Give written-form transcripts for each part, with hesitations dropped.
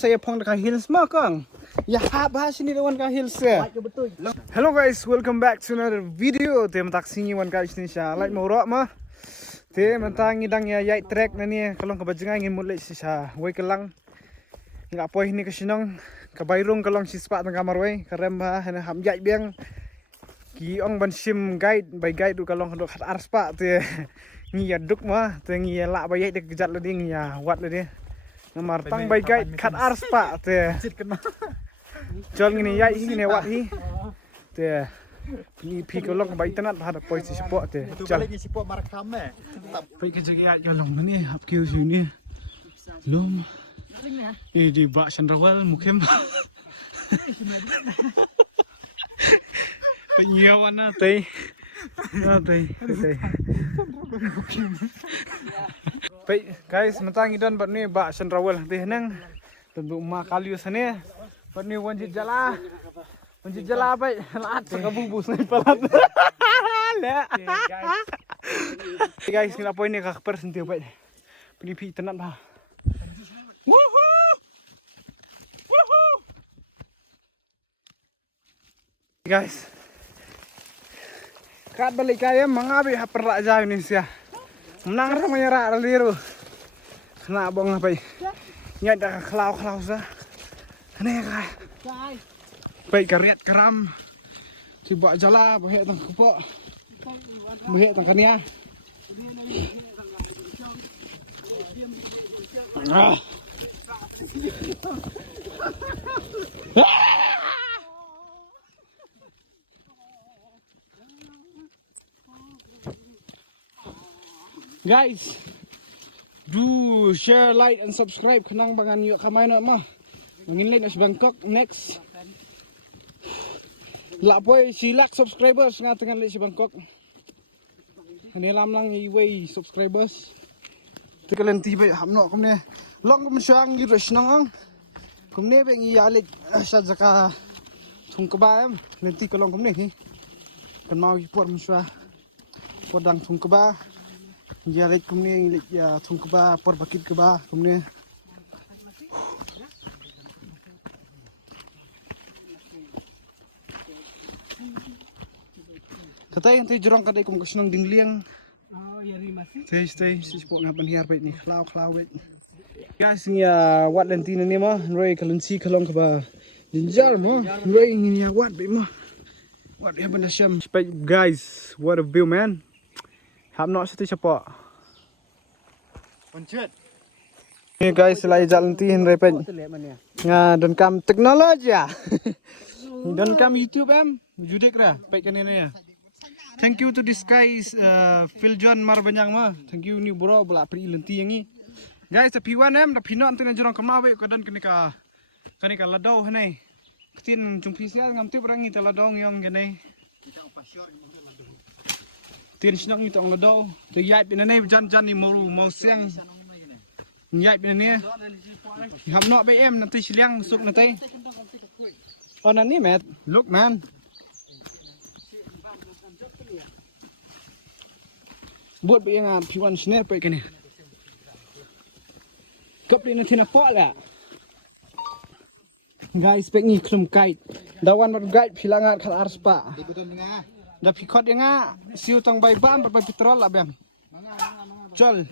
Saya pong dekat hills mah kang. Ya bahas ini dewan ke hills ya. Hello guys, welcome back to another video. Tem tak singi wan guys ni sya. Like mau rock mah. Tem mentang ngidang ya yai track nani kalong kebajengan ngin mulai si sya. Wei kelang. Ngak poi ni kesinong kebairung kalong si spat tang kamar wei. Karem bah hana ham yai biang. Ki ong ban sim guide by guide du kalong dok hat arspa te. Ngi ya duk mah te ngi ya la ba yai de kejat le ding ya wat le dia. Nomor tang by guide kat arspa te. Jol ngini yai ngini wat hi. Te. Pi kalong ba internet ba dak poi si spot te. Jol lagi sipok marakam eh. pai ke jagi ya long ni hap kiu sini. Lom. Di bak Chandrawal mukim. Penyawan na teh. Baik guys, mentang idan bat ni bak Chandrawal teh nang tentu mak kaliu sana. Bat ni wanjit jala. Wanjit jala baik. Laat sakabu bus ni pelat. Guys, ngila poin ni kak persentiu baik. Pelipi tenan bah. Guys, kat balik kaya mengabi haperak jauh ni sia. Menang ramai rak liru. Kena bong apa? Nyat dah kelau sah. Ini kah? Baik kariat keram. Tiba jala bahaya tang kepok. Bahaya tang kania. Guys, do share, like, and subscribe. Kenang bangan yuk kamay na mah. Manginlay na si Bangkok next. Lapoy silak subscribers nga tinggal si Bangkok. Hanilam lang iway subscribers. Tika lenti bay hamno kumne. Long kum syang gi rush nang. Kumne bay ngiyalik sa jaka thung kabayam. Lenti ko long kumne hi. Kan mau ipor muswa. Podang thung kabah. Jarik kumne ngilik ya thung keba por bakit keba kumne katay antay jurang kadai kum kasinang dingliang stay si po ngapan hiar bait ni klau bait guys ya wat lentina ni mo roi kalunsi kalong keba dinjar mo roi ni ya wat bait mo wat ya benda syam guys, what a view man. Ham nak satu siapa? Pencet. Ni guys, lai jalan tin repet. Nga don kam teknologi ya. Don kam YouTube judik ra, baik kan ini ya. Thank you to this guys, Phil John Marbanyang mah. Thank you ni bro bela pri lenti yang ni. Guys, tapi wan da pino antin jorong kemawe kadan kenika ladau hanai. Ketin jumpi sia ngam tu berang ita ladau yang gene. Tiền snong như tông là đâu, từ dạy bên này jan đi màu xanh, dạy bên này, học nọ với em là tôi chỉ liang sụp là tay, còn anh ấy mẹ, look man, buat bị ngà piwan snap vậy cái này, cấp đi nó thì nó phọ lẹ, guys, pengi klum kite, dawan mat guide pilangan kal arspa. Dah pikot yang ngah siu tang bay bam bay petrol lah bam. Jol.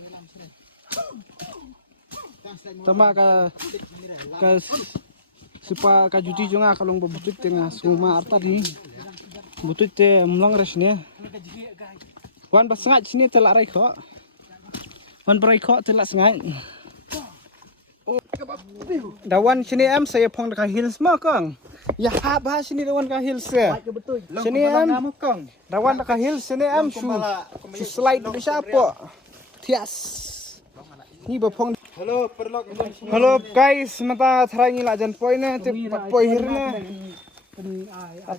Tama ka supa ka juti jonga kalong babutut tengah semua arta ni. Butut te mlang res ni. Wan basengat sini telak rai kok. Wan berai kok telak sengat. Dawan sini saya pong dekat hills mah kang. Ya bahas sini dawan ka hills ya. Sini dawan ka hills sini su slide di siapa? Tias. Ni bapong. Hello guys, mata tharangi la jan poi na te poi hirna.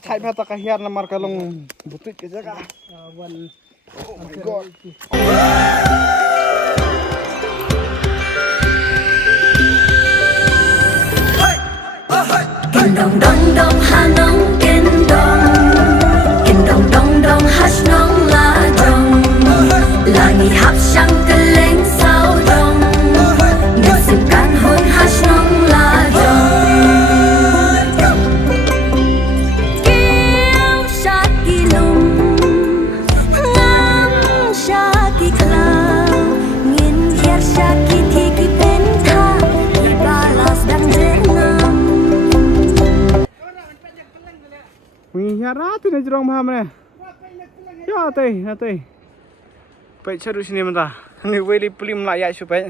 Thai mata ka hiar na mar kalong butut ke jaga. Oh my god. Kinh đồng đông đông hà nông kinh đồng đông đông hát nông là đồng là nghỉ hấp sang cái lên sao đồng người sinh can hôn hát nông là đồng ngaratin na jurong maham na. Ya tay, natay. Pai charu sini mata. Ni weli pulim la ya supaya.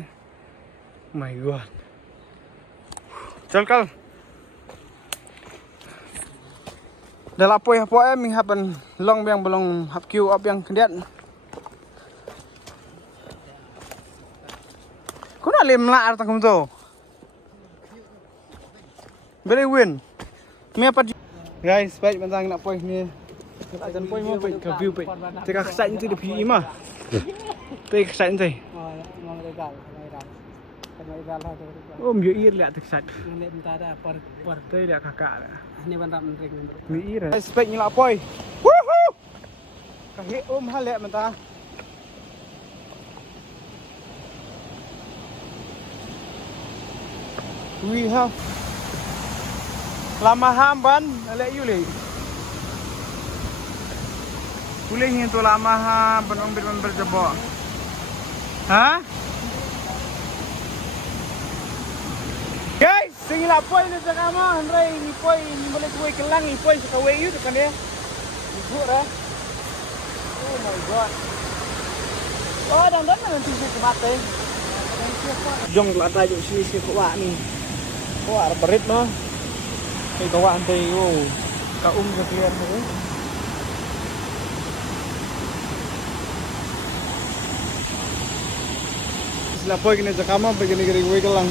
My god. Chal kal. Dah lapoi apa mi hapan long yang belum hap queue up yang kendiat. Kau nak lem la arta kum tu. Very win. Mi apa guys, baik bentang nak poi ni. Nak ajan poi mau baik ke view baik. Teka kesan itu di PI mah. Teka kesan tu. Oh, mi ir lihat kesan. Ini bentar dah per Tei lihat kakak lah. ini bentar menteri. Mi ir. Guys, baik ni nak poi. Woohoo! Kahit hal lihat bentang. We have lama hamban let you leh. Boleh ni tu lama hamban ambil berjebak. Ha? Guys, singila poi ni sakama Andre ni poi ni boleh kuai kelang ni poi sekawai you dekan dia. Ibu dah. Oh my god. Oh, dan nanti saya mati. Jong la tayo si kuwa ni. Kuwa berit no. Cái có bạn thì cả cho tiền nữa. Sila po kini sa kama pag gini-gini ka lang.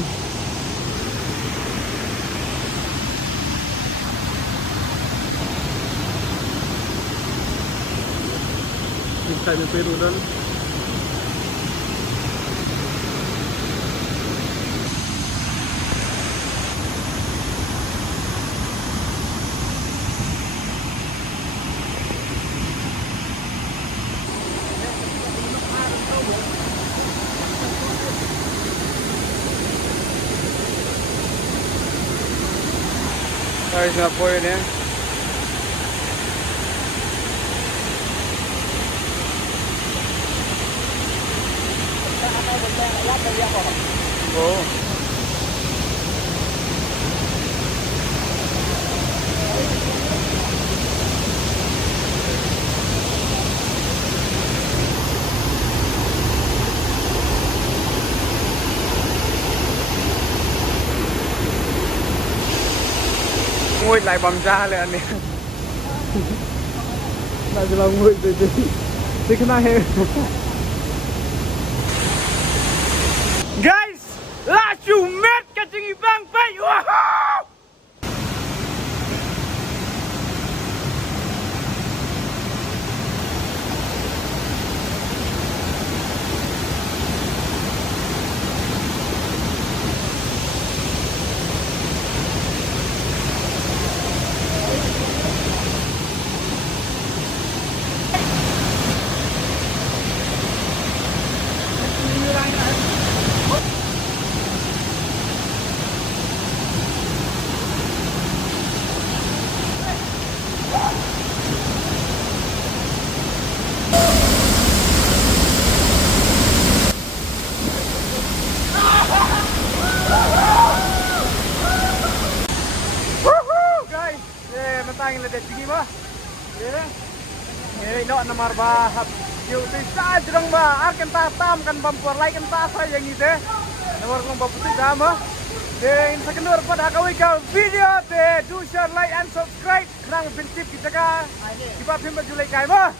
Kita di Peru dan guys, na po yun eh. Oo. Ngồi lại bầm raเลยอันนี้ น่าจะลองงวยดีๆนี่ขนาดเฮ Guys, lasu met kacang ibang pai. Wow! Tangin na tinggi ba? Ini no nomor bahap. Yuk bisa jerong ba. Arkan tatam kan bampur like kan tasa yang itu. Nomor kong baputi sama. Dan sekendur pada kawin kau video te do share like and subscribe. Kerang prinsip kita ka. Kita pun berjulai kai ba.